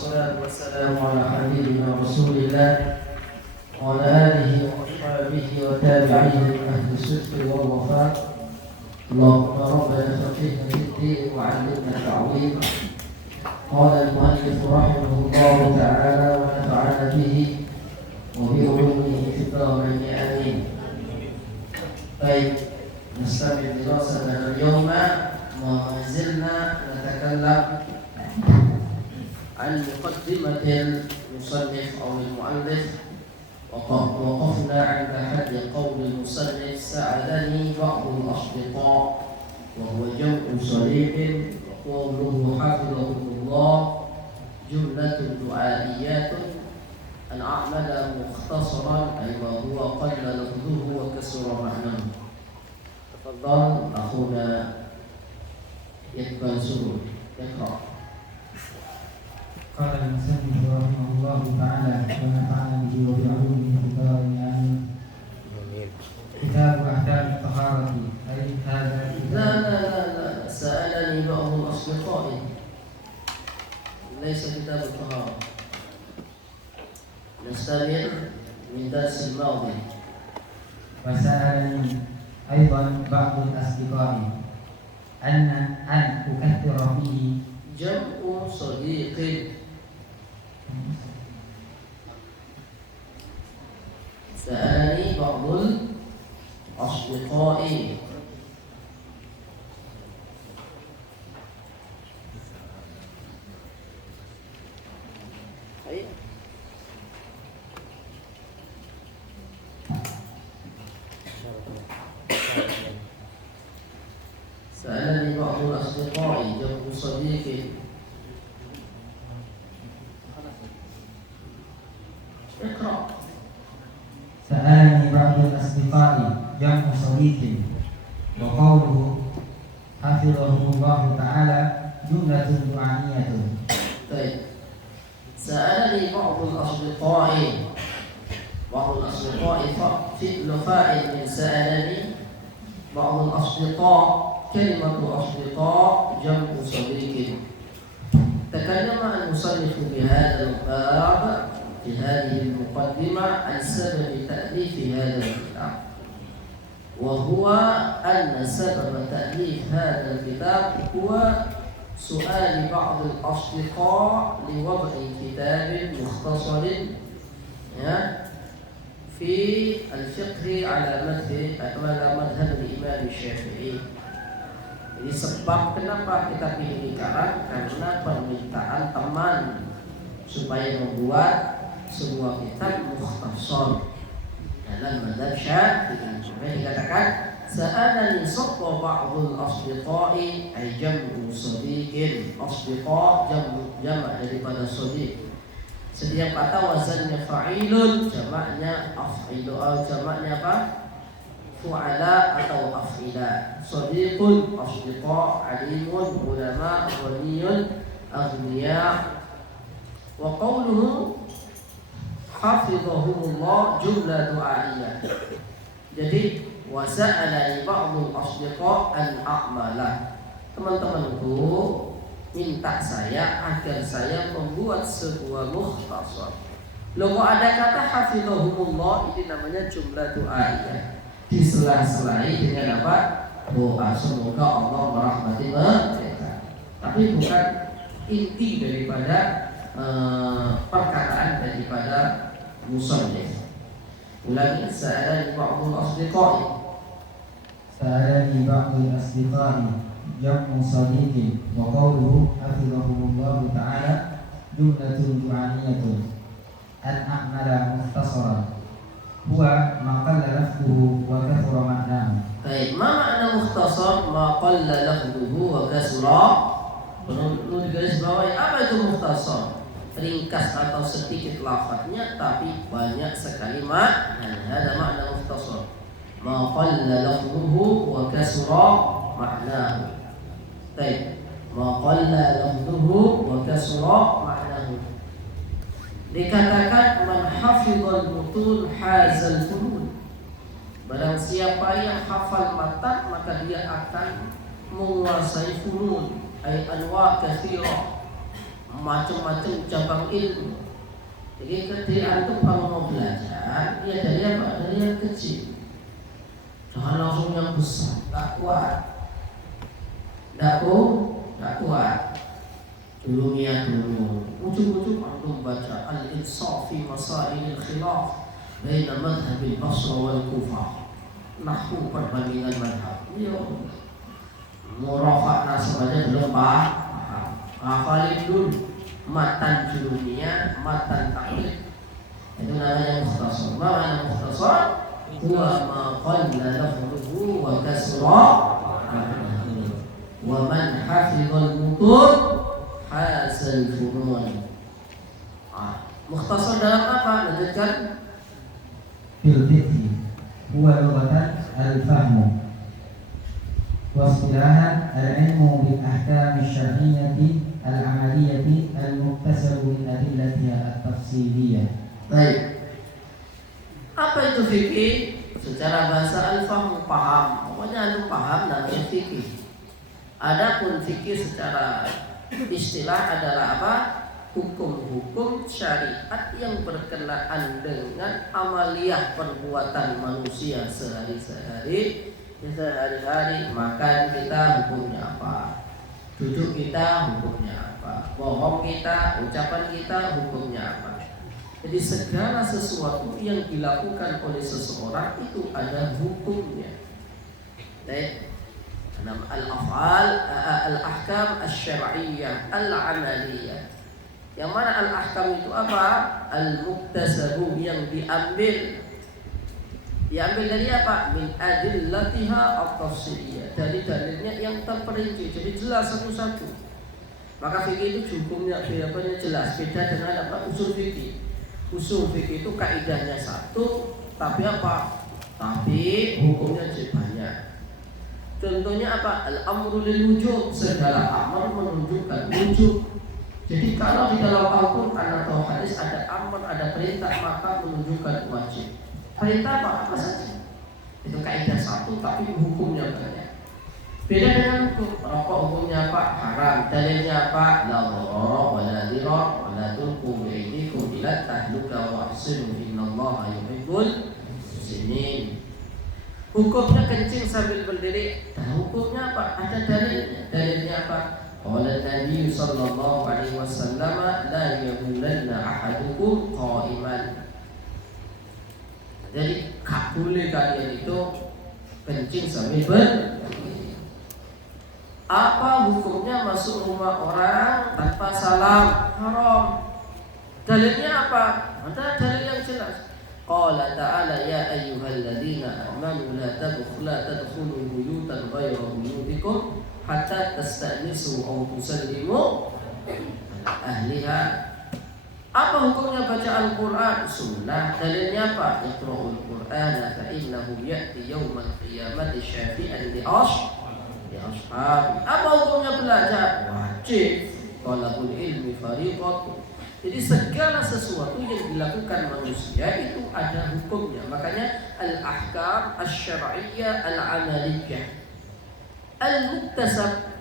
والصلاة والسلام على حبيبنا رسول الله وعلى آله وأصحابه وتابعيه من أهل الصدق والوفاء. اللهم ربنا فقهنا في الدين وعلمنا التعويض. قال المؤلف رحمه الله تعالى ونفعنا به وبعلومه في الدارين آمين. Baik, نستمع دراستنا اليوم ما زلنا نتكلم عن مقدمة المصنف أو المؤلف، وقفنا عند حد قول المصنف سألني بعض الأصدقاء، وهو جمع صريح، وقوله حفظه الله جملة دعائيات أن أعمل مختصرا أي ما هو قل لفظه وكسر معناه. تفضل أخونا يقبل سرور يقرأ. قال المصنف رحمه الله تعالى ونفعنا به وبعلومه في الدارين آمين. كتاب أحكام الطهارة أي هذا لا سألني بعض الأصدقاء، ليس كتاب الطهارة. نستمر من درس الماضي. وسألني أيضا بعض الأصدقاء أن أكثر فيه جمع صديق. سألني بعض الأصدقاء سألني بعض الأصدقاء جمع صديق. اقرأ. سألني بعض الأصدقاء جمع صديق، وقوله حفظهم الله تعالى جملة دعائية. طيب، سألني بعض الأصدقاء فعل فاعل من سألني. بعض الأصدقاء كلمة أصدقاء جمع صديق. تكلم المصنف بهذا الباب في هذه المقدمة عن سبب تأليف هذا الكتاب، وهو أن سبب تأليف هذا الكتاب هو سؤال بعض الأصدقاء لوضع كتاب مختصر في الفقه على مذهب الإمام الشافعي. Ini sebab kenapa kita pilih karang, karena permintaan teman supaya membuat sebuah kitab mukhtasar dalam mazhab Syafi'i. Supaya dikatakan sa'alani saqqa ba'dul asdiqai ay jam'u sadiqin. Asdiqa jamak daripada sadiq. Setiap kata wazannya fa'ilun, jamaknya af'ilu, jamaknya apa? Fu'ala atau af'ila. Sadiqun, asdiqa, alimun, ulama, ghaniyun, aghniya. Wa qawluhu hafizahumullah jumlah du'a'iyah. Jadi wa sa'alani ba'dul asdiqa an a'mala. Teman-temanku minta saya agar saya membuat sebuah mukhtasar. Loh, kok ada kata hafizahumullah, ini namanya jumlah du'a'iyah. Disela-selai dengan apa? Doa semoga Allah merahmati mereka. Tapi bukan inti daripada perkataan daripada musannif. Ulangi, sa'alani ba'dul asdiqai. سألني بعض الأصدقاء جمع صديق، وقوله حفظهم الله تعالى جملة دعائية أن أعمل مختصرا هو ما قل لفظه وكثر معناه. Baik, ma makna mukhtasar? Ma qalla lafzuhu wa kasura. Perlu digaris bawahi, apa itu mukhtasar? Ringkas atau sedikit lafaznya tapi banyak sekali maknanya. Ada makna mukhtasar. Ma qalla lafzuhu wa kasura ma'nahu. Baik, ma qalla lafzuhu wa kasura ma'nahu. Dikatakan man hafizal mutun hazal funun. Barang siapa yang hafal matan maka dia akan menguasai funun, ay anwa katsira. macam-macam cabang ilmu. Jadi ketika antum kalau mau belajar, ya dari apa? Dari yang kecil. Jangan langsung yang besar, nggak kuat. Nggak kuat. Dulu ujung-ujung antum baca al-insaf fi masail al-khilaf baina madhhab al-Basra wal Kufah. Nahwu perbandingan madhab. Murafa'ah saja belum paham. Hafalin dulu matan jurumiyah, matan taklid. Itu namanya mukhtasar. Mana mukhtasar? Huwa ma qalla lafzuhu wa kasra wa man hafizal mutun hasal funun. Mukhtasar dalam apa? Lanjutkan. Fil fiqh huwa lughatan al-fahmu wa istilahan al-ilmu bil ahkam asy-syar'iyyah al-amaliyah al-muktasab min adillatiha at-tafsiliyah. Baik. Apa itu fikih? Secara bahasa al-fahm paham. Pokoknya antum paham namanya fikih. Adapun fikih secara istilah adalah apa? Hukum-hukum syariat yang berkenaan dengan amaliyah perbuatan manusia sehari-hari, makan kita hukumnya apa? Duduk kita hukumnya apa? Bohong kita, ucapan kita hukumnya apa? Jadi segala sesuatu yang dilakukan oleh seseorang itu ada hukumnya. Baik. Al-af'al, al-ahkam asy-syar'iyyah, al-amaliyah. Yang mana al-ahkam itu apa? Al-muktasabu, yang diambil. Diambil dari apa? Min adillatiha at-tafsiliyah, dari dalilnya yang terperinci, jadi jelas satu-satu. Maka fikih itu hukumnya jelas, beda dengan apa? Usul fikih. Usul fikih itu kaidahnya satu, tapi apa? Tapi hukumnya banyak. Contohnya apa? Al-amru lil wujub, segala amar menunjukkan wujub. Jadi kalau di dalam Al-Quran atau hadis ada amar, ada perintah, maka menunjukkan wajib. Perintah apa saja. Itu kaidah satu, tapi hukumnya banyak. Beda dengan hukum. Rokok hukumnya apa? Haram. Dalilnya apa? La dharara wa la dirar wa la tulqu bi aydikum ila tahluka wa ahsinu innallaha yuhibbul muhsinin. Hukumnya kencing sambil berdiri. Nah, hukumnya apa? Ada dalilnya. Dalilnya apa? Qala Nabi sallallahu alaihi wasallam la yabulanna ahadukum qa'iman. Jadi gak boleh kalian itu kencing sambil berdiri. Apa hukumnya masuk rumah orang tanpa salam? Haram. Dalilnya apa? Ada dalil yang jelas. Qala ta'ala ya ayyuhalladzina amanu la tadkhulu buyutan ghayra buyutikum hatta tasta'nisu aw tusallimu ahliha. Apa hukumnya baca Al-Quran? Sunnah. Dalilnya apa? Iqra'ul Qur'ana fa innahu ya'ti yawmal qiyamati syafi'an li ashab. Apa hukumnya belajar? Wajib. Talabul ilmi fariqatun. Jadi segala sesuatu yang dilakukan manusia itu ada hukumnya. Makanya al-ahkam asy-syar'iyyah al-amaliyah al-muktasab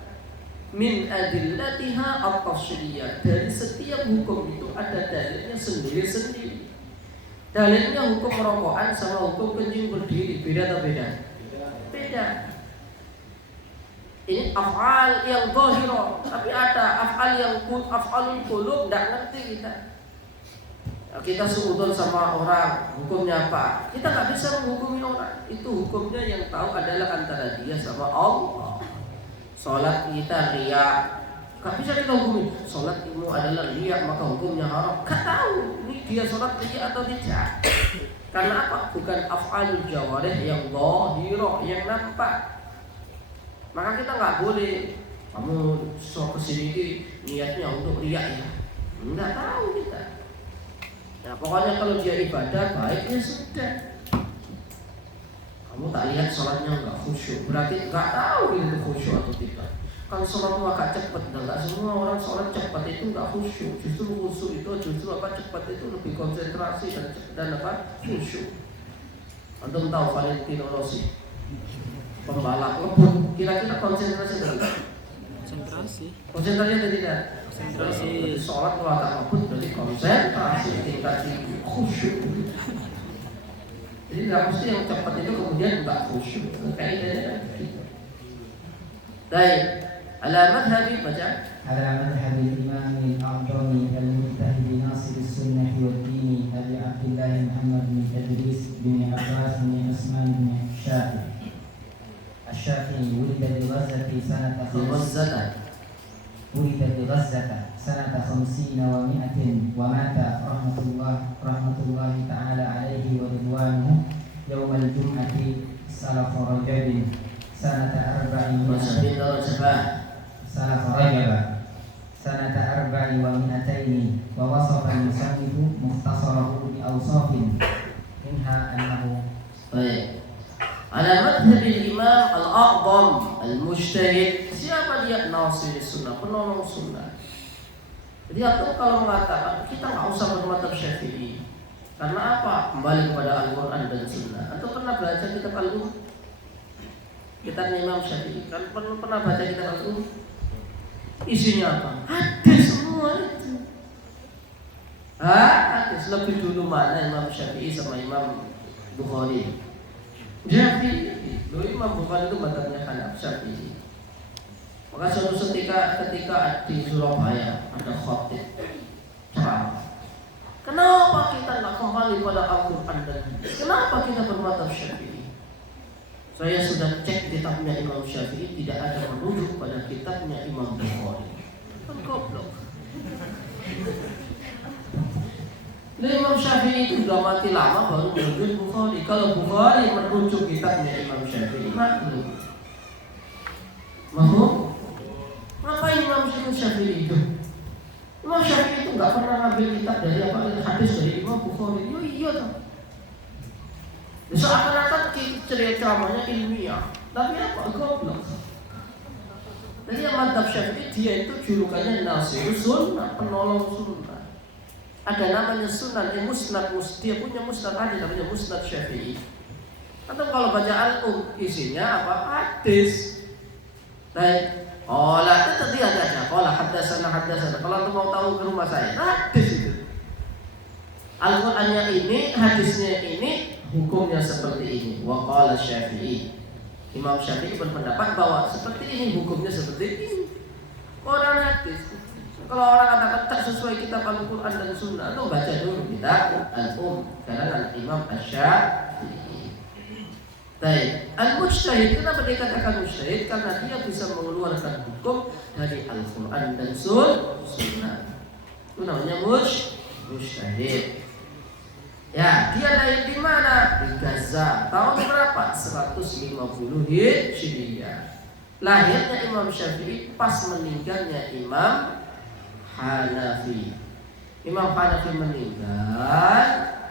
min adillatiha at-tafsiliyah. Dari setiap hukum itu ada dalilnya sendiri-sendiri. Dalilnya hukum rokokan sama hukum kencing berdiri beda atau beda? Beda. Ini af'al yang zahirah, tapi ada af'al yang af'alul qulub, enggak ngerti kita. Kita seudon sama orang, hukumnya apa? Kita nggak bisa menghukumi orang. Itu hukumnya yang tahu adalah antara dia sama Allah. Salat kita riya, nggak bisa kita hukumi. Salat ilmu adalah riya, maka hukumnya haram. Nggak tahu ini dia salat riya atau tidak. Karena apa? Bukan af'alul jawarih yang zahirah, yang nampak. Maka kita nggak boleh kamu kesini niatnya untuk riya ya. Nggak tahu kita. Nah pokoknya kalau dia ibadah baik ya sudah. Kamu tak lihat sholatnya nggak khusyuk, berarti nggak tahu itu khusyuk atau tidak. Kalau sholatmu agak cepat, nggak semua orang sholat cepat itu nggak khusyuk. Justru khusyuk itu cepat itu lebih konsentrasi dan apa khusyuk. Antum tahu Valentino Rossi, pembalap ngebut, kira-kira konsentrasi berapa? Konsentrasi Konsentrasi atau tidak? Berarti sholat kalau tak kabut berarti konsentrasi tingkat tinggi, khusyuk. Jadi nggak mesti yang cepat itu kemudian nggak khusyuk. Kaidahnya gitu. Baik, alamat hadis baca. على مذهب الإمام الأعظم المجتهد ناصر السنة والدين أبي عبد الله محمد بن إدريس بن عباس بن عثمان بن الشافعي ولد بغزة سنة ولد بغزة سنة 50 و100 ومات رحمة الله تعالى عليه ورضوانه يوم الجمعة سلف رجب سنة 400 ووصف المصنف مختصره بأوصاف منها أنه على مذهب الإمام الأعظم المجتهد. Siapa dia? Nasir sunnah, penolong sunnah. Jadi atau kalau mengatakan kita nggak usah bermadzhab Syafi'i, karena apa? Kembali kepada Al-Quran dan Sunnah. Atau pernah baca kitab Al-Quran? Kitab Imam Syafi'i kan pernah baca kitab Al-Quran? Isinya apa? Hadis semua itu. Hadis. Lebih dulu mana Imam Syafi'i sama Imam Bukhari? Syafi'i. Imam Bukhari itu madzhabnya Hanafi, Syafi'i. Maka suatu ketika di Surabaya ada khatib ceramah. Kenapa kita nggak kembali pada Al-Quran dan hadis? Kenapa kita bermadzhab Syafi'i? Saya sudah cek kitabnya Imam Syafi'i, tidak ada merujuk pada kitabnya Imam Bukhari. Kan goblok. Imam Syafi'i itu sudah mati lama baru merujuk Bukhari. Kalau Bukhari merujuk kitabnya Imam Syafi'i, maklum. Mahmud? Ngapain Imam Syafi'i itu? Imam Syafi'i itu nggak pernah ngambil kitab dari hadis dari Imam Bukhari. Iya toh. Seakan-akan cerita ceramahnya ilmiah, tapi apa? Goblok. Jadi yang madzhab Syafi'i dia itu julukannya Nasir Sunnah, penolong sunnah. Ada namanya Sunan, Musnad, dia punya Musnad tadi namanya Musnad Syafi'i. Atau kalau baca Al-Um isinya apa? Hadis. Baik. Oh lah itu tadi ada aja. Kalau hadasana. Kalau anda mau tahu ke rumah saya, hadis itu. Al-Qur'annya ini, hadisnya ini, hukumnya seperti ini. Wa qala Syafi'i. Imam Syafi'i berpendapat bahwa seperti ini, hukumnya seperti ini. Orang hadis. Kalau orang katakan tak sesuai kitab Al-Quran dan Sunnah, itu baca dulu kitab Al-Um karangan Imam Asy-Syafi'i. Baik, al-mujtahid, kenapa dikatakan mujtahid? Karena dia bisa mengeluarkan hukum dari Al-Quran dan Sunnah. Itu namanya mujtahid. Ya, dia lahir di mana? Di Gaza. Tahun berapa? 150 Hijriah. Lahirnya Imam Syafi'i pas meninggalnya Imam Hanafi. Imam Hanafi meninggal,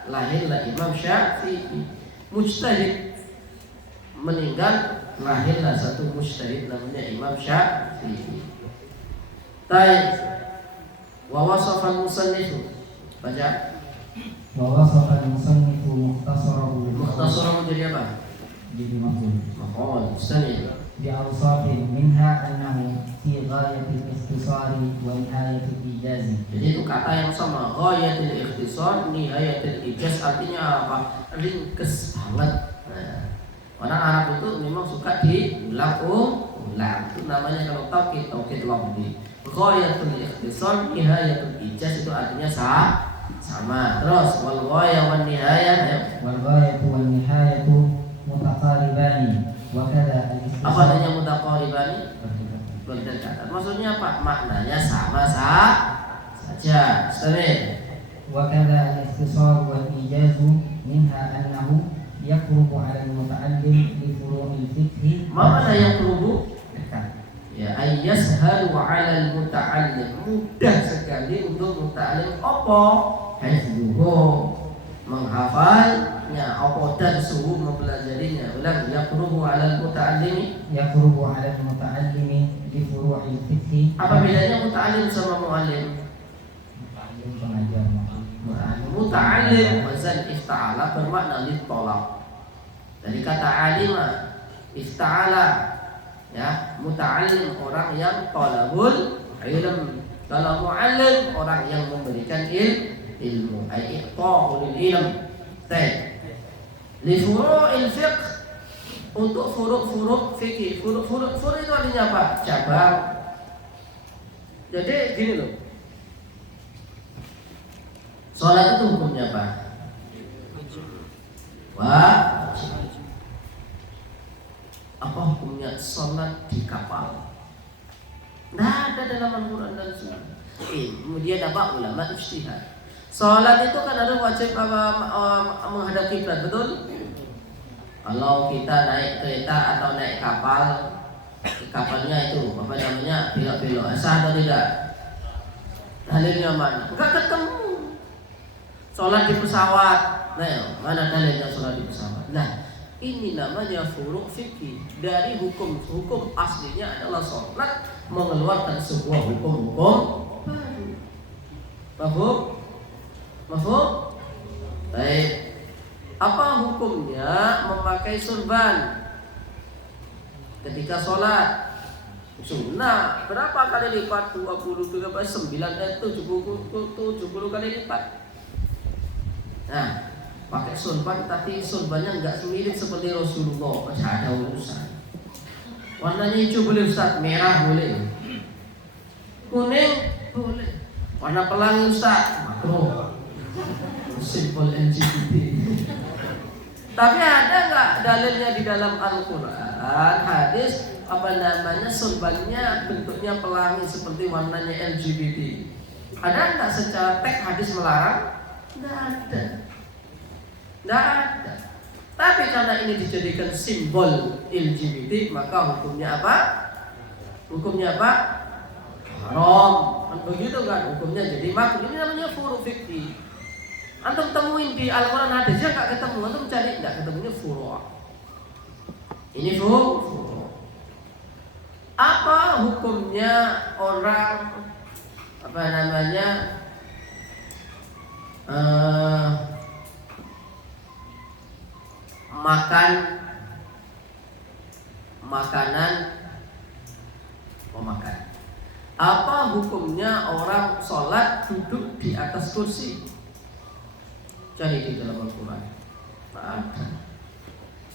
lahirlah Imam Syafi'i. Mujtahid meninggal, lahirlah satu mujtahid namanya Imam Syafi'i. Baik. Wa wasafa al-musannif. Baca. Wa wasafa al-musannif mukhtasarahu. Mukhtasarahu jadi apa? Jadi mafhum. Musannif. بأوصاف منها أنه في غاية الاختصار ونهاية الإيجاز. Jadi itu kata yang sama, ghayatul ikhtisar, nihayatul ijaz, artinya apa? Ringkes banget. Nah, orang Arab itu memang suka diulang-ulang. Itu namanya kalau tauhid lafzi. Ghayatul ikhtisar, nihayatul ijaz itu artinya sama. Terus wal ghaya wan nihayah. Wal ghayatu wan nihayatu mutaqaribani. Apa artinya mutaqaribani? Berdekatan. Maksudnya apa? Maknanya sama saja. Istamil. Wa kadza al-ikhtisar wal ijaz minha annahu yaqrubu 'ala al-muta'allim li furu'il fiqh. Mana yaqrubu? Ya, ayyashalu 'ala al-muta'allim. Mudah sekali untuk muta'allim apa? Hifdzuhu, menghafalnya, apa darsuhu, mempelajarinya. Ulang, yaqrubu 'ala al-muta'allimi. Yaqrubu 'ala al-muta'allimi li furu'il fiqh. Apa bedanya muta'allim sama mu'allim? Muta'allim pengajar. Muta'allim wazan ifta'ala bermakna litolak. Dari kata alima, ifta'ala, ya, muta'allim orang yang talabul ilm, Kalau mu'allim orang yang memberikan ilmu, ai i'ta'ul ilm. Li furu'il fiqh, untuk furu' fikih. Furu' itu artinya apa? Cabang. Jadi gini loh. Salat itu hukumnya apa? Wajib. Apa hukumnya salat di kapal? Tidak ada dalam Al-Quran dan Sunnah. Kemudian apa? Ulama ijtihad. Salat itu kan ada wajib menghadap kiblat, betul? Kalau kita naik kereta atau naik kapal, kapalnya itu apa namanya belok-belok, sah atau tidak? Dalilnya mana? Enggak ketemu. Salat di pesawat, nah mana dalilnya salat di pesawat? Nah, ini namanya furu' fikih. Dari hukum aslinya adalah salat mengeluarkan sebuah hukum-hukum baru. Mafhum? Baik. Apa hukumnya memakai surban ketika sholat? Sunnah. Berapa kali lipat? 20, 9, 70 kali lipat. Nah, pakai surban tapi surbannya enggak mirip seperti Rasulullah. Tidak ada urusan. Warnanya hijau boleh Ustaz, merah boleh, kuning boleh, warna pelangi Ustaz, makruh. Simpel LGBT. Tapi ada nggak dalilnya di dalam Al-Quran, hadis apa namanya surbannya bentuknya pelangi seperti warnanya LGBT? Ada nggak secara teks hadis melarang? Nggak ada. Nggak ada. Tapi karena ini dijadikan simbol LGBT, maka hukumnya apa? Hukumnya apa? Haram. Kan begitu kan? Hukumnya jadi makruh. Ini namanya furu' fikih. Antum temuin di Al-Quran hadisnya nggak ketemu, antum cari nggak ketemunya furu'. Ini furu'. Apa hukumnya orang apa namanya makan makanan memakan? Apa hukumnya orang sholat duduk di atas kursi? Cari di dalam Al-Quran. Ada.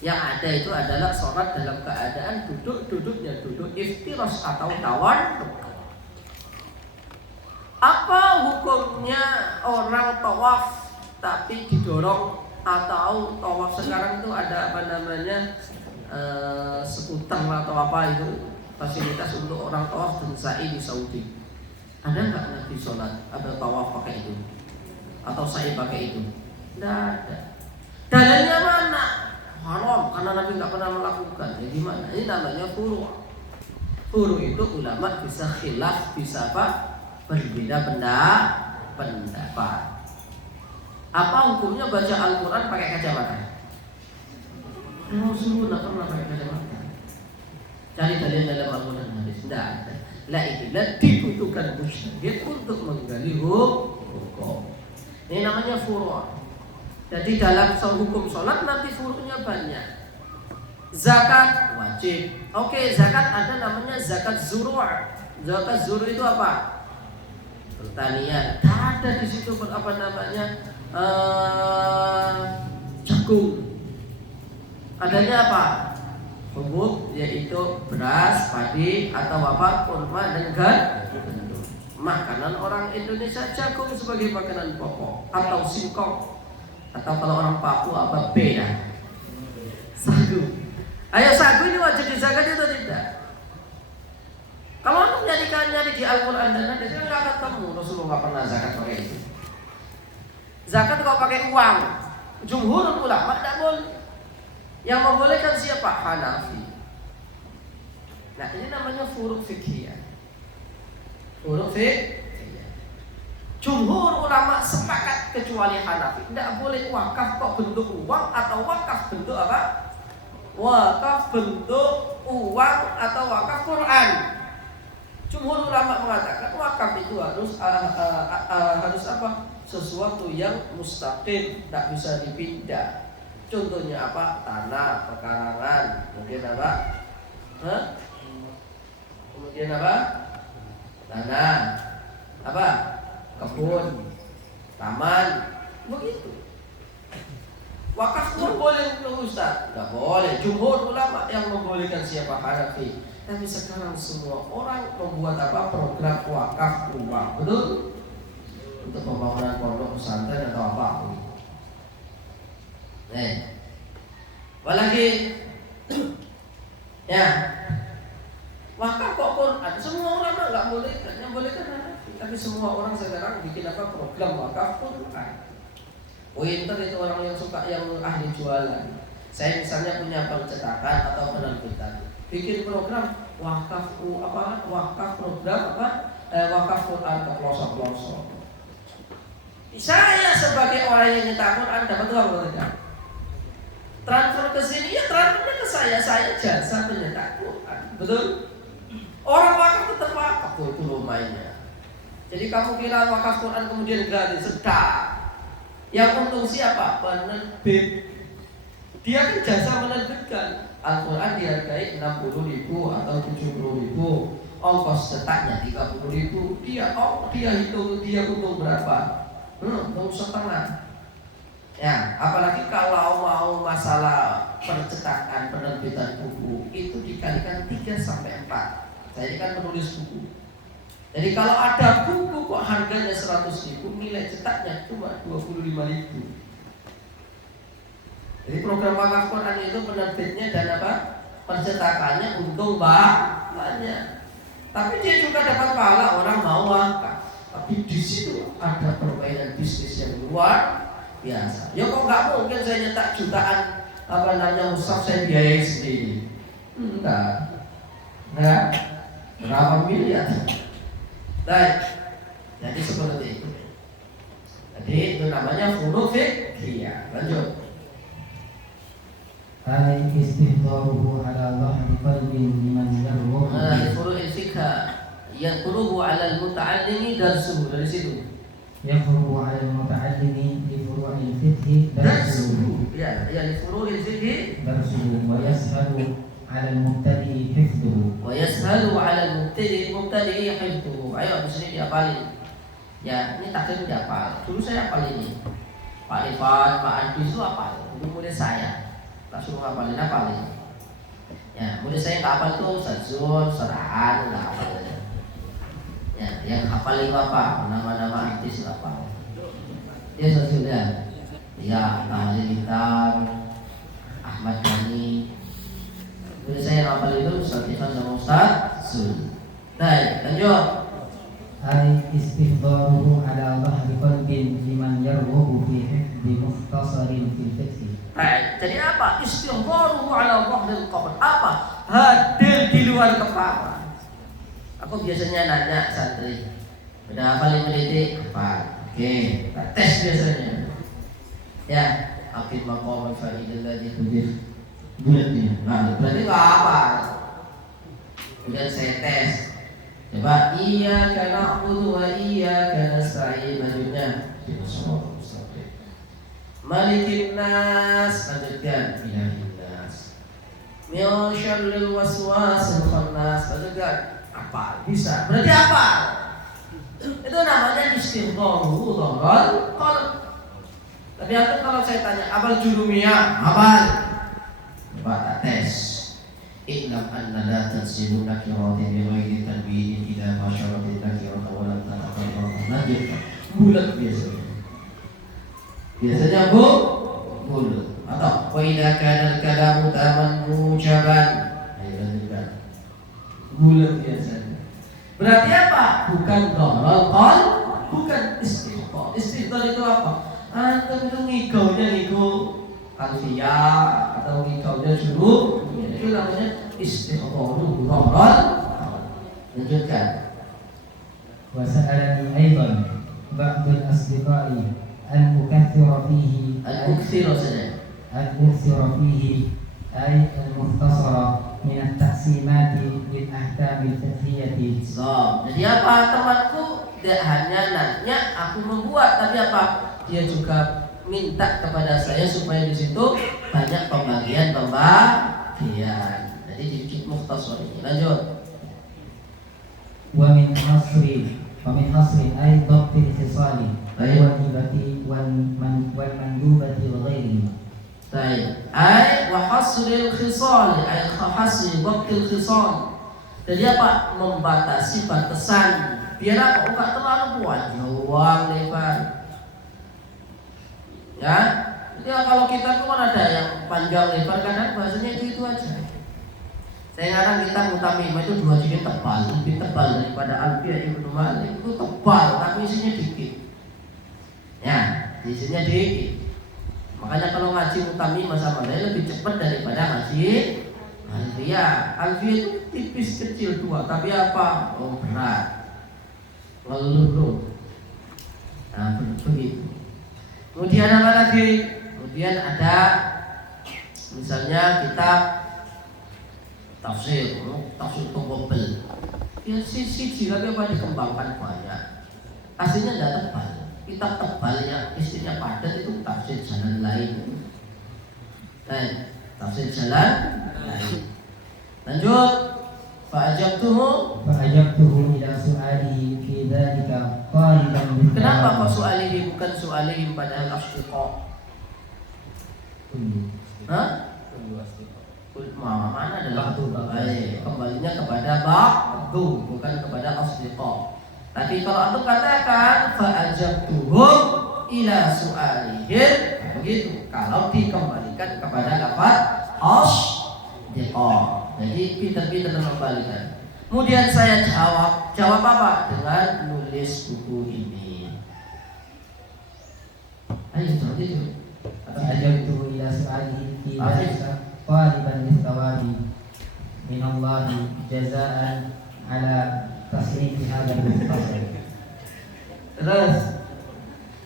Yang ada itu adalah sholat dalam keadaan duduknya duduk iftiras atau tawar. Apa hukumnya orang tawaf tapi didorong, atau tawaf sekarang itu ada apa namanya skuter atau apa itu fasilitas untuk orang tawaf dan sa'i di Saudi. Ada nggak Nabi sholat atau tawaf pakai itu atau sa'i pakai itu? Tidak ada. Dalilnya mana? Haram, karena Nabi nggak pernah melakukan. Jadi gimana? Ini namanya furu'. Furu' itu ulama bisa khilaf, bisa apa? Berbeda pendapat. Apa hukumnya baca Al-Quran pakai kacamata? Rasulullah nggak pernah pakai kacamata. Cari dalil dalam Al-Quran hadis. Tidak ada. La ikhlas dibutuhkan mujtahid untuk menggali hukum. Ini namanya furu'. Jadi dalam hukum sholat nanti furu'nya banyak. Zakat wajib. Oke, zakat ada namanya zakat zuru'. Zakat zuru' itu apa? Pertanian. Ada di situ apa namanya jagung. Adanya apa? Hubub, yaitu beras, padi atau apa? Kurma dan gandum. Makanan orang Indonesia jagung sebagai makanan pokok atau singkong. Atau kalau orang Papua apa beda? Sagu. Ayo sagu ini wajib dizakat atau tidak? Kalau anda nyari di Al-Quran dan hadis nggak akan ketemu. Rasulullah nggak pernah zakat pakai itu. Zakat kalau pakai uang, jumhur ulama tidak boleh. Yang membolehkan siapa? Hanafi. Nah ini namanya furu' fikih. Furu' fikih. Jumhur ulama sepakat kecuali Hanafi. Tidak boleh wakaf kok bentuk uang atau wakaf bentuk apa? Wakaf bentuk uang atau wakaf Quran. Jumhur ulama mengatakan wakaf itu harus apa? Sesuatu yang mustaqil, tak bisa dipindah. Contohnya apa? Tanah, pekarangan, kemudian apa? Kemudian apa? Tanah. apa? Kebun, taman, begitu. Wakaf pun boleh Ustaz? Nggak boleh. Jumhur ulama yang membolehkan siapa Hanafi. Tapi sekarang semua orang membuat apa? Program wakaf uang, betul? Untuk pembangunan pondok pesantren atau apa? Apalagi ya wakaf kok Quran. Semua orang nggak boleh, yang boleh kan Hanafi. Tapi semua orang sekarang bikin apa? Program wakaf Quran. Winter itu orang yang suka, yang ahli jualan. Saya misalnya punya percetakan atau penerbitan, bikin program wakaf wakaf program wakaf Quran ke pelosok-pelosok. Saya sebagai orang yang nyetak Quran dapat uang tidak? Transfer ke sini ya transfernya ke saya jasa penyetak Quran, betul? Orang wakaf tetap wakaf itu lumayan. Jadi kamu kira wakaf Quran kemudian gratis, sedap. Yang untung siapa? Penerbit. Dia kan jasa menerbitkan. Al-Quran dihargai 60.000 atau 70.000. Ongkos cetaknya 30.000. Dia hitung dia untung berapa? Untung setengah. Ya, apalagi kalau mau masalah percetakan penerbitan buku itu dikalikan 3 sampai 4. Saya ini kan penulis buku. Jadi kalau ada buku kok harganya 100.000, nilai cetaknya cuma 25.000. Jadi program wakaf Quran itu penerbitnya dan apa? Percetakannya untung banyak. Tapi dia juga dapat pahala, orang mau wakaf. Tapi di situ ada permainan bisnis yang luar biasa. Ya kok nggak mungkin saya nyetak jutaan mushaf saya biayai sendiri? Enggak. Berapa miliar? Baik, jadi seperti itu. Jadi itu namanya furu fiqhiyah. Lanjut. Ay istihdaruhu ala dhahri qalbin liman yarghabu. Furu fiqhiyah yaqrubu ala al-muta'allimi darsuhu. Dari situ. Yaqrubu ala al-muta'allimi li furu'il fiqhi darsuhu. Ya, li furu'il fiqhi darsuhu wa yashalu ala al-mubtadi hifdhuhu. Wa yashalu ala al-mubtadi hifdhuhu. Ayo di sini dihafalin. Ya, ini takdir dihafal. Dulu saya hafal ini. Pak Irfan, Pak Andi itu hafal. Itu murid saya. Langsung hafalin. Ya, murid saya nggak hafal itu Sajun, Serahan, nggak hafal. Ya, yang hafal itu apa? Nama-nama artis hafal. Dia Sajun ya. Ya, Halilintar, Ahmad Dhani. Murid saya hafal itu Ustaz Irfan sama Ustaz Zul. Baik, lanjut. Ay istihdaruhu ala dhahri qalbin liman yarghabu fi hifdhi mukhtasarin fil fiqh. Baik, jadi apa? Istihdaruhu ala dhahri qalbin. Apa? Hadir di luar kepala. Aku biasanya nanya santri, udah hafal 5 detik? Hafal. Oke, tes biasanya. Ya, akhir maqam al-fa'idah ladzi tudir. Bulat nih. Nah, berarti enggak hafal. Kemudian saya tes. Coba iyyaka na'budu wa iyyaka nasta'in. Lanjutnya Malikin nas. Lanjutkan Ilahin nas. Min syarril waswasil khannas. Lanjutkan apa? Bisa. Berarti apa? Itu namanya istihdaruhu dhahral qalb. Tapi kalau saya tanya apal jurumiyah? Hafal. Coba tes. I'lam anna la tanzilu nakiratin bi ghairi tanwinin idza ma syaratin nakiratan wa lam tatakarrar. Lanjut. Bulat biasanya bulat atau wa idza kana al-kalamu taman mujaban. Ayo lanjutkan. Bulat biasanya. Berarti apa? Bukan dhahral qalb, bukan istihqaq. Istihqaq itu apa? Antum itu ngigaunya alfiyah atau ngigaunya juruf. Itu namanya istihdaruhu dhahral. Lanjutkan. Wa sa'alani aidan ba'dul asdiqai an ukthira fihi ay al-mukhtasara min at-taqsimati lil ahkam al-fiqhiyyah. Jadi apa temanku tidak hanya nanya aku membuat, tapi apa? Dia juga minta kepada saya supaya di situ banyak pembagian. Jadi dikit mukhtasar ini. Lanjut. Wa min nasri ومن حصر أي ضبط الخصال الواجبة والمندوبة وغيره. Baik. Ai wa hasril khisal, ai hasri waqtil khisal. Jadi apa? Membatasi batasan. Biar apa? Enggak terlalu panjang lebar. Ya. Ya kalau kita tuh kan ada yang panjang lebar, kadang bahasanya itu aja. Saya ngarang kitab Mutamimah itu 2 jilid tebal, lebih tebal daripada Alfiyah Ibnu Malik, itu tebal tapi isinya dikit. Ya, isinya dikit. Makanya kalau ngaji Mutamimah sama saya lebih cepat daripada ngaji Alfiyah. Alfiyah itu tipis kecil 2, tapi apa? Oh berat, ngeluh. Nah begitu. Kemudian apa lagi? Kemudian ada misalnya kitab tafsir Togobel. Ya sisi tapi apa dikembangkan banyak. Aslinya tidak tebal. Kitab tebal yang isinya padat itu tafsir jalan lain. Tafsir jalan lain. Lanjut. Fa'ajabtuhu ila su'alihi fi dzalika qaliban. Kenapa kok su'alihi bukan su'alihim padahal asdiqa? Mana adalah kembalinya kepada ba'du bukan kepada asdiqa. Tapi kalau antum katakan fa'ajabtuhum ila su'alihim, begitu. Kalau dikembalikan kepada lafaz asdiqa, jadi pintar-pintar mengembalikan. Kemudian saya jawab apa? Dengan nulis buku ini. Ayo seperti itu. Fa'ajabtuhu ila su'alihi fi dzalika qaliban lis-sawabi min Allah jazaan ala tasrif hadha al-mukhtasar. Terus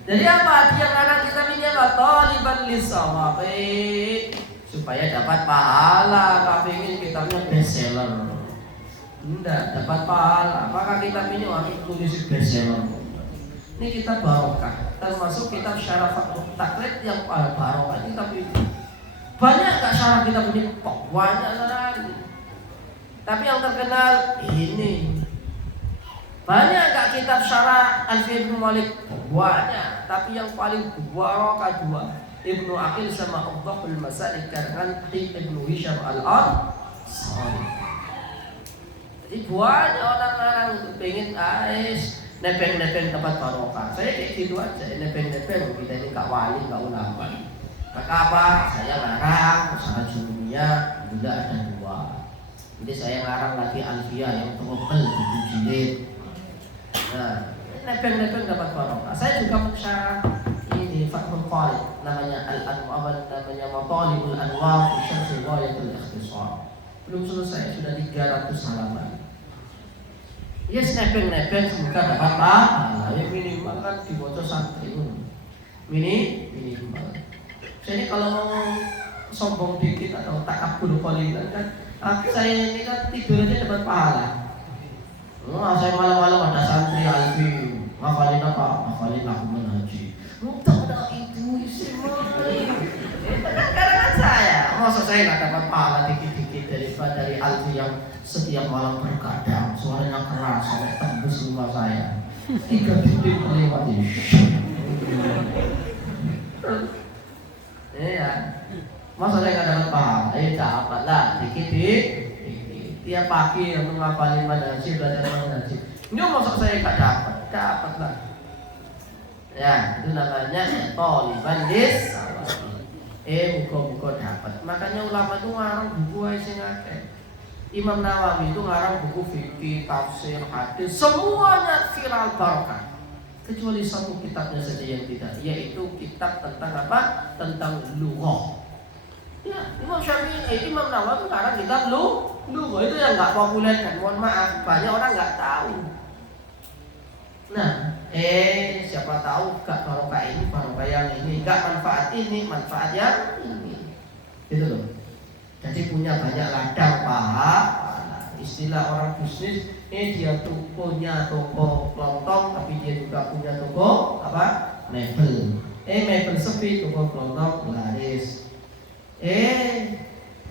jadi apa yang anak kita ini apa? Taliban lis-sawabi, supaya dapat pahala. Kami ingin kitabnya bestseller. Tidak dapat pahala, maka kitab ini wajib tulis bestseller. Ini kitab barokah, termasuk kitab syarah taklid yang barokah ini. Tapi banyak nggak syarah kitab ini? Banyak sekali. Tapi yang terkenal ini. Banyak nggak kitab syarah Alfiyah Ibnu Malik? Banyak. Tapi yang paling barokah 2, Ibnu Aqil sama Awdahul Masalik karangan Ibnu Hisham Al-Ansari. Jadi banyak orang-orang pengen nepeng-nepeng tempat barokah. Saya kayak gitu aja, nepeng-nepeng. Kita ini gak wali, gak ulama. Maka apa? Saya larang usaha dunia juga ada 2. Jadi saya larang lagi Alfiyah yang tebel 7 jilid. Nah, nepeng-nepeng dapat barokah. Saya juga mensyarah ini Fathul Qarib, namanya Al-Anwar, namanya Matalibul Anwar fi Syarh Ghayatul Ikhtisar. Belum selesai, sudah 300 halaman. Ya nepeng-nepeng semoga dapat pahala. Ya minimal kan dibaca santri pun. Minimal. Jadi kalau mau sombong dikit atau takabur qalilan kan, saya ini kan tidur aja dapat pahala. Saya malam-malam ada santri alfi, ngafalin apa? Ngafalin lagu menhaji. Mudah ada itu isi karena saya, masa saya nggak dapat pahala dikit-dikit dari alfi yang setiap malam berkadang, suaranya keras sampai tembus rumah saya. 3 detik melewati. Ya, masa saya nggak dapat pahala? Dapatlah dikit-dikit. Tiap pagi yang menghafalin manhaj, belajar manhaj. Ini masa saya nggak dapatlah. Ya, itu namanya taliban lis. Muka-muka dapat. Makanya ulama itu ngarang buku sing akeh. Imam Nawawi itu ngarang buku fikih, tafsir, hadis, semuanya viral barokah. Kecuali satu kitabnya saja yang tidak, yaitu kitab tentang apa? Tentang lughah. Ya, Imam Nawawi itu ngarang kitab lughah, itu yang nggak populer kan. Mohon maaf, banyak orang nggak tahu. Nah, siapa tahu gak barokah ini, barokah yang ini, gak manfaat ini, manfaat yang ini. Gitu loh. Jadi punya banyak ladang pahala. Istilah orang bisnis, dia tuh punya toko kelontong, tapi dia juga punya toko apa? Mebel. Mebel sepi, toko kelontong laris.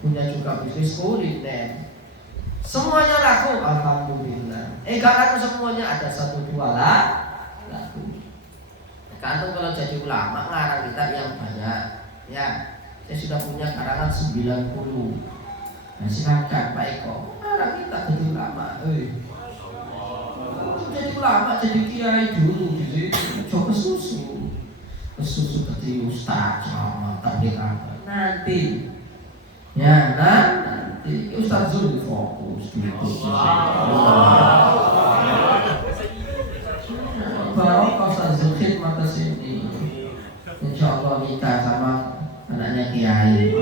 Punya juga bisnis kuliner. Semuanya laku, alhamdulillah. Gak laku semuanya, ada 1-2 lah laku. Kantung kalau jadi ulama ngarang kitab yang banyak. Ya, saya sudah punya karangan 90. Nah, silakan Pak Eko ngarang kitab jadi ulama. Jadi ulama, jadi kiai dulu gitu. Coba susu jadi ustaz sama tabligh nanti. Ya, nanti Ustaz Zul fokus gitu. Barokah Ustaz Zul khidmat kesini. Insya Allah nikah sama anaknya kiai.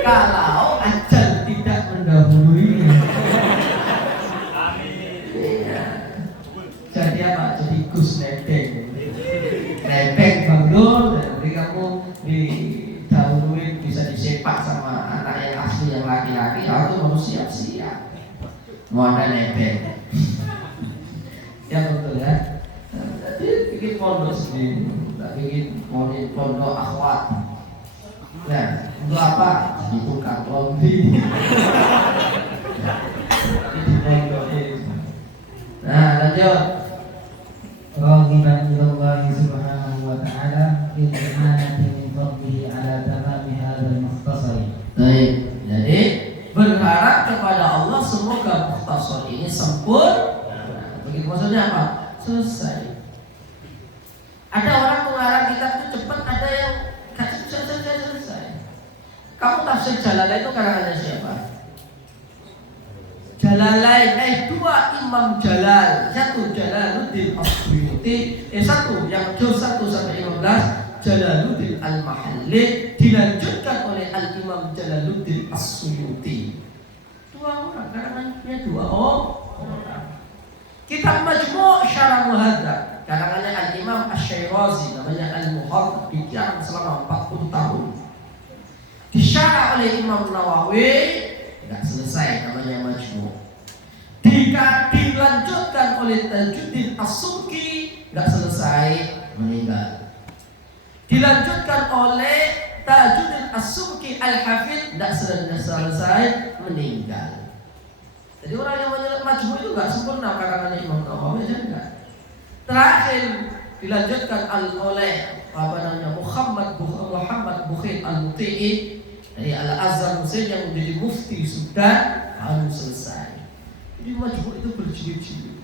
Kalau ajal tidak mendahulunya. Jadi apa? Jadi Gus Nebeng. Nebeng bangun, jadi kamu didahului bisa disepak sama anak yang asli yang laki-laki, atau mau siap-siap. Mau ada nebeng. Ya betul ya. Jadi bikin pondok sendiri, bikin pondok akhwat. Nah, untuk apa? Jadi tukang londi. Nah, lanjut. راغبا إلى الله سبحانه وتعالى في الإعانة من فضله على تمام هذا المختصر. Baik, jadi berharap kepada Allah semoga mukhtasar ini sempurna. Begitu maksudnya apa? Selesai. Ada orang mengarang kitab itu cepat, ada yang selesai. Kamu tafsir Jalalain itu karangannya siapa? Jalalain, 2 Imam Jalal, 1 Jalaluddin As-Suyuti, 1 yang juz 1 sampai 15 Jalaluddin Al-Mahalli, dilanjutkan oleh Al-Imam Jalaluddin As-Suyuti. 2 orang, karangannya 2 orang. Kitab Majmu' Syarah Muhadzab, karangannya Al-Imam Asy-Syirazi, namanya Al-Muhadzab, dijarang selama 40 tahun. Disyarah oleh Imam Nawawi, tidak selesai, namanya Majmu'. Dilanjutkan oleh Tajuddin As-Subki, tidak selesai, meninggal. Dilanjutkan oleh Tajuddin As-Subki Al-Hafidh, tidak selesai, meninggal. Jadi orang yang menyebut Majmu' itu tidak sempurna karangannya Imam Nawawi, enggak. Terakhir dilanjutkan oleh Muhammad Bukhari Al-Muti'i dari Al-Azhar Mesir yang menjadi mufti Sudan, harus selesai. Jadi Majmu' itu berjilid-jilid.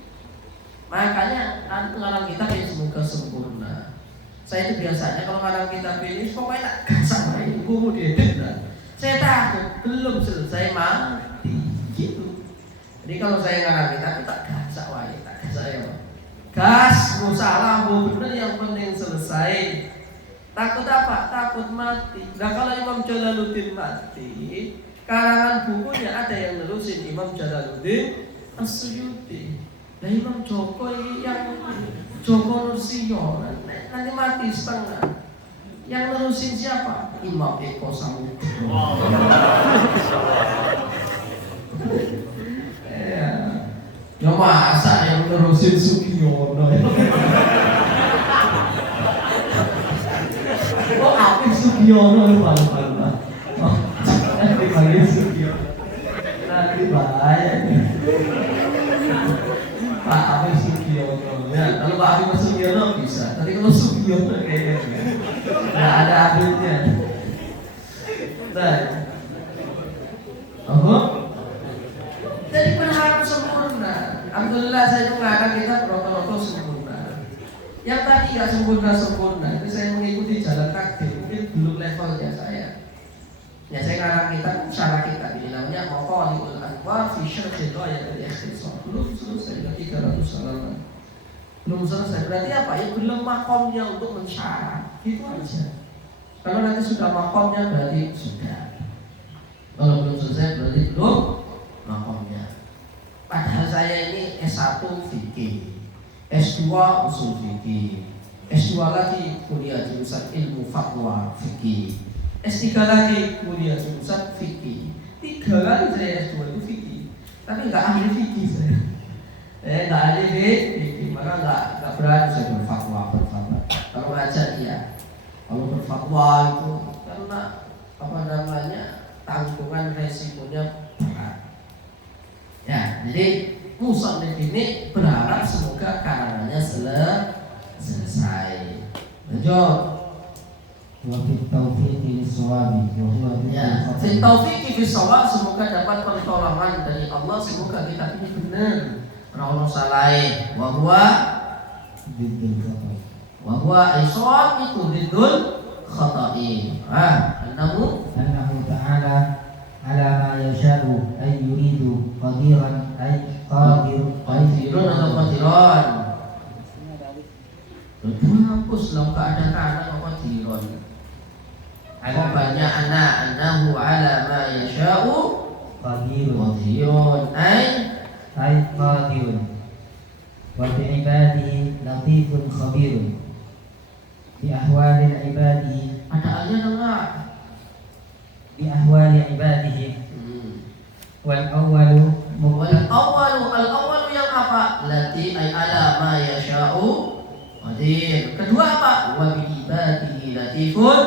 Makanya ngarang kitab ini semoga sempurna. Saya itu biasanya kalau ngarang kitab ini pokoknya tak sama ini, gue mau diedit lah. Saya takut belum selesai mati gitu. Jadi kalau saya ngarang kitab itu tak gasak wae, tak gasak ya. Gas, mau salah, mau bener, yang penting selesai. Takut apa? Takut mati. Nah kalau Imam Jalaluddin mati, karangan bukunya ada yang nerusin Imam Jalaluddin As-Suyuti. Nah Imam Joko yang Joko Nursiyo nanti mati setengah. Yang nerusin siapa? Imam Eko Samudro. Ya masa yang nerusin Sugiono. Oh, Apik Sugiono lupa. Oh, dipanggil Sugiono. Nanti bahaya nih. Pak Apik Sugiono. Ya, kalau Pak Apik Sugiono bisa. Tapi kalau Sugiono kayaknya nggak ada Apiknya. Nah, jadi berharap sempurna. Alhamdulillah saya itu ngarang kita roto-roto sempurna. Yang tadi nggak sempurna, itu saya mengikuti jalan takdir, mungkin belum levelnya saya. Ya saya ngarang kita, cara kita ini namanya Maqalul Anwar fi Syarh Ghayat al-Ikhtisar. Belum selesai, 300 halaman. Belum selesai. Berarti apa? Ya belum makomnya untuk mensyarah. Itu aja. Kalau nanti sudah makomnya berarti sudah. Kalau belum selesai berarti belum makomnya. Padahal saya ini S1 fikih, S2 usul fikih, S2 lagi kuliah jurusan ilmu fatwa fikih, S3 lagi kuliah jurusan fikih. 3 kali saya S2 itu fikih, tapi nggak ahli fikih saya. Nggak ahli fikih, maka nggak berani saya berfatwa. Kalau ngajar iya, kalau berfatwa itu karena apa namanya tanggungan resikonya berat. Ya, jadi musannif ini berharap semoga karangannya selesai. Lanjut. Wa fit taufiqi lis-shawabi wa huwa Ya, fit taufiqi bis-shawab, semoga dapat pertolongan dari Allah, semoga kita ini benar. Ora salah. Wa huwa biddul khata. wa huwa isawab itu bidul khata'i. Annahu ta'ala ala ma yasha'u ay yuridu qadiran ay qadirun atau qadiran. Itu hapus lah, gak ada kata qadiran. Banyak anak annahu ala ma yasha'u qadirun ay qadirun wa bi ibadihi latifun khabirun bi ahwali ibadihi. Ada aja enggak? Bi ahwali ibadihi. Wal awwalu yang apa? Lati ay ala ma yasha'u qadir. Kedua apa? Wa bi ibadihi latifun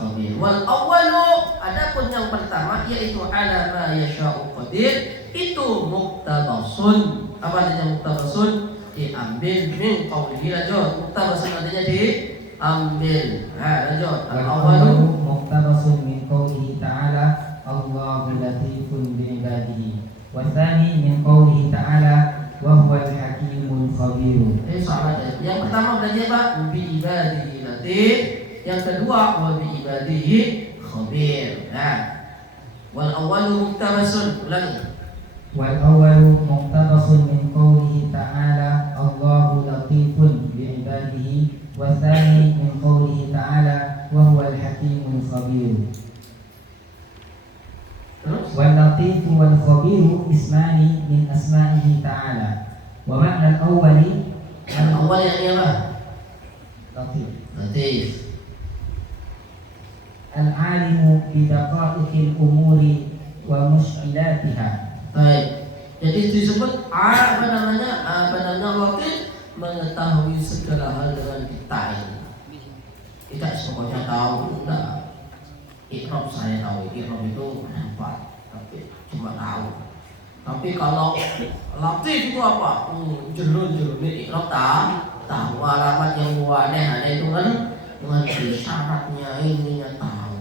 khabir. Wal awwalu, adapun yang pertama yaitu ala ma yasha'u qadir, itu muktabasun. Apa artinya muktabasun? Diambil min qaulihi. Lanjut. Muktabasun artinya diambil. Lanjut. Al awwalu muktabasun min qaulihi ta'ala Allahu latifun bi ibadihi. Wa tsani min qaulihi ta'ala wa huwal hakimul khabir. Salah deh. Yang pertama belajar apa? Bi ibadihi latif. Yang kedua wa bi ibadihi khabir. Wal awwalu muktabasun. Ulangi. Wal awwalu muqtabasun min qawlihi ta'ala Allahu latifun bi ibadihi wa tsani min qawlihi ta'ala wa huwal hakimul khabir. Wal latifu wal khabiru ismani min asma'ihi ta'ala. Wa ma'na al-awwali Al-awwal yang apa? Latif. Al-alimu bi daqa'iqil umuri wa mushkilatiha. Baik. Jadi disebut apa namanya latif, mengetahui segala hal dengan detail. Kita semuanya tahu, enggak. Iqrab saya tahu, iqrab itu apa? Tapi cuma tahu. Tapi kalau latif itu apa? Jerun iqrab tahu alamat yang aneh itu kan dengan syaratnya ininya tahu.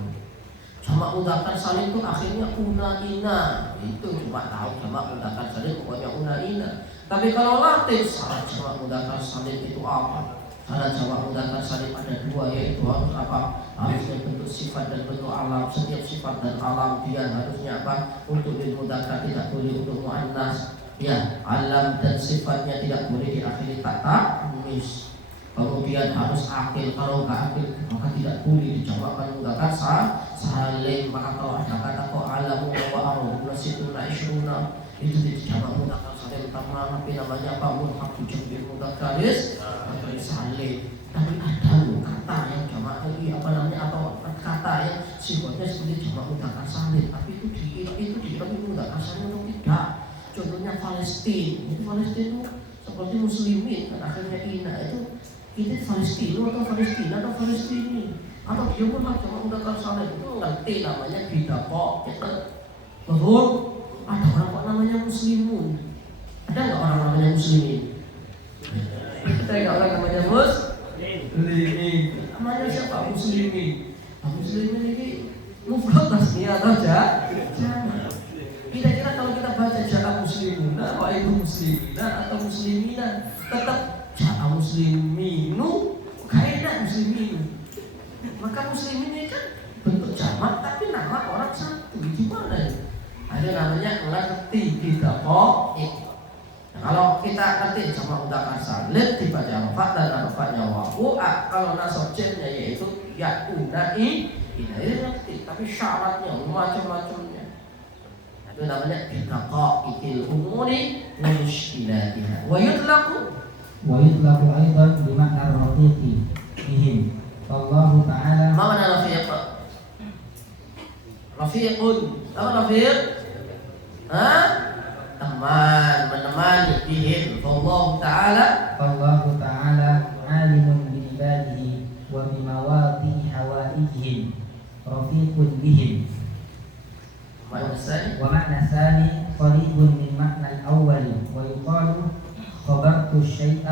Sama mudzakkar salim itu akhirnya una ina, itu cuma tahu sama mudzakkar salim pokoknya una ina. Tapi kalau latif syarat sama mudzakkar salim itu apa? Syarat sama mudzakkar salim ada dua, yaitu harus apa? Harusnya bentuk sifat dan bentuk alam. Setiap sifat dan alam dia harusnya apa? Untuk lil mudzakkar, tidak boleh untuk muannas. Ya, alam dan sifatnya tidak boleh diakhiri kata munis. Kemudian harus akil, kalau enggak akil maka tidak boleh dijamakkan mudzakkar salim. Maka kalau ada kata kok alamu wa aruna situna isruna, itu dijamak mudzakkar salim karena tapi namanya apa? Mulhaq jamil mudzakkaris salim. Tapi ada loh kata yang jamak apa namanya, atau kata yang sifatnya seperti jamak mudzakkar salim, tapi itu dipakai mudzakkar salim atau tidak? Contohnya Palestina, itu Palestina seperti muslimin kan akhirnya ina, itu ini Palestina atau Palestina atau Palestini atau dia pun cuma mudzakkar salim, itu ngerti namanya bidaqah. Betul? Ada orang kok namanya muslimun? Ada nggak orang namanya muslimin? Kita nggak orang namanya muslimin. Namanya siapa? Muslimin. Muslimin ini mufrad tasniyah atau jangan. Kira-kira kalau kita baca ja'a muslimuna wa itu muslimina atau muslimina, tetap ja'a musliminu, kaidah musliminu. Maka muslimin ini kan bentuk jamak tapi nama orang satu. Gimana ya? Ada namanya ngerti bidaqah. Kalau kita ngerti jamak mudzakkar salim dibaca rafa dan rafanya wawu. Kalau nasabnya yaitu yauna ini ngerti, tapi syaratnya macam-macamnya. Itu namanya bidaqa'iqil umuri wa mushkilatiha. Wa yutlaqu aidan bi ma'na rafiqi bihim. Wallahu ta'ala mana rafiq? Rafiqun. Apa rafiq? Teman, menemani bihim. Wallahu ta'ala alimun bi ibadihi wa bi mawaqi hawaijihim. Rafiqun bihim. ومعنى الثاني قريب من معنى الأول ويقال خبرت الشيء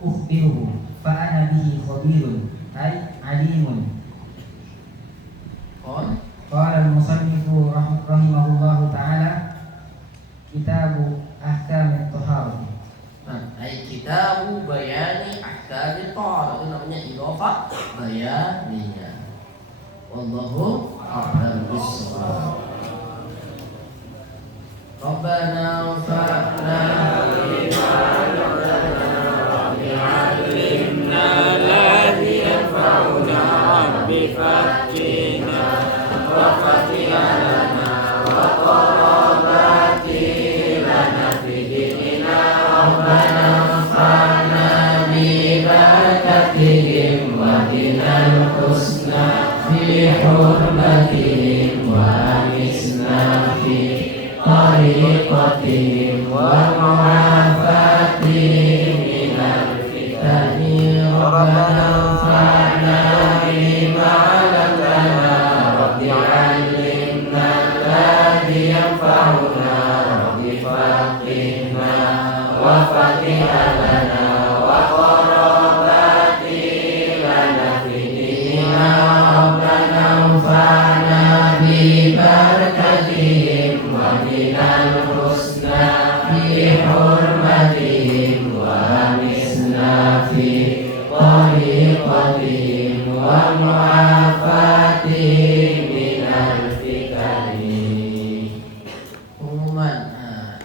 أخبره فأنا به خبير أي عليم. قال المصنف رحمه الله تعالى كتاب أحكام الطهارة. Ay kitabu bayani ahkam at-taharah, itu namanya idhofah bayaniyah. Wallahu a'lam bis-shawab. Rabbana anfa'na bima 'allamtana bi'allimna alladhi yanfa'una bifatina wa fatina lana wa qarabati lana fi dinina. Rabbana anfa'na bibarakatihim wa dinal husna fi hurmatihim wa amisna fi tariqatihim wa mu'afatihim minal fitani. Rabbana anfa'na bima 'allamtana rabbi 'allimna alladhi yanfa'una rabbi faqihna wa faqih